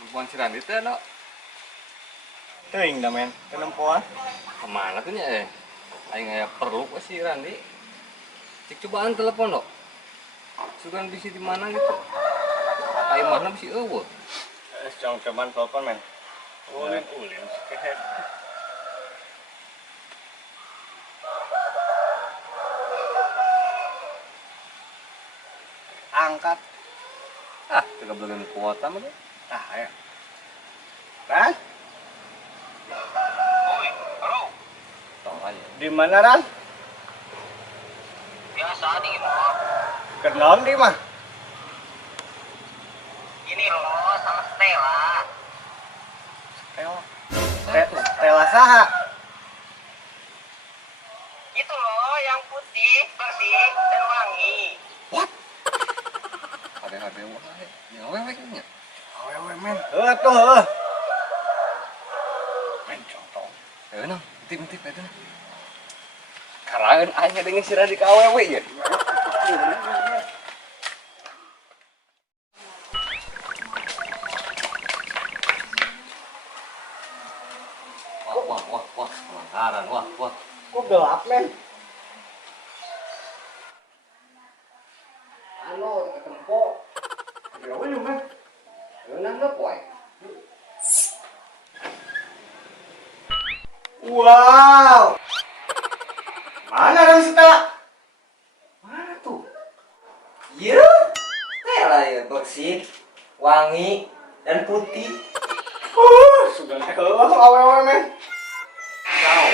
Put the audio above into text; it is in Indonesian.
Perempuan si Randi teh no. Teuing dah men, perempuan. Kemana tuh nya aing aya perlu ke si Randi. Cek cobaan telepon dok. Sugan bisi di mana gitu. Aing mana bisi eueuh. Coban telepon men. Ulin kehet. Angkat. Ah, tega beliin kuota mah deh. Ah ya. Ran? Tong aja. Di mana Ran? Biasa di mall. Kenon di mah. Ini loh sama Stella. Stella saha? Itu loh yang putih, bersih, dan wangi. Ada wae. Ya wewe nya. Awewe men. Tuh heuh. Men contoh. Nang, tip eta. Karangan aing ngedengeun si Randi ka awewe ya. Wah, pelanggaran, wah. Kok gelap men? Anu, ketempo. Ya we men. Eunang na poe. Wow. Mana Ran Stella? Mana tuh? Iya, Stella ya bersih, wangi, dan putih. Sudah heuh awewe men. Tahu.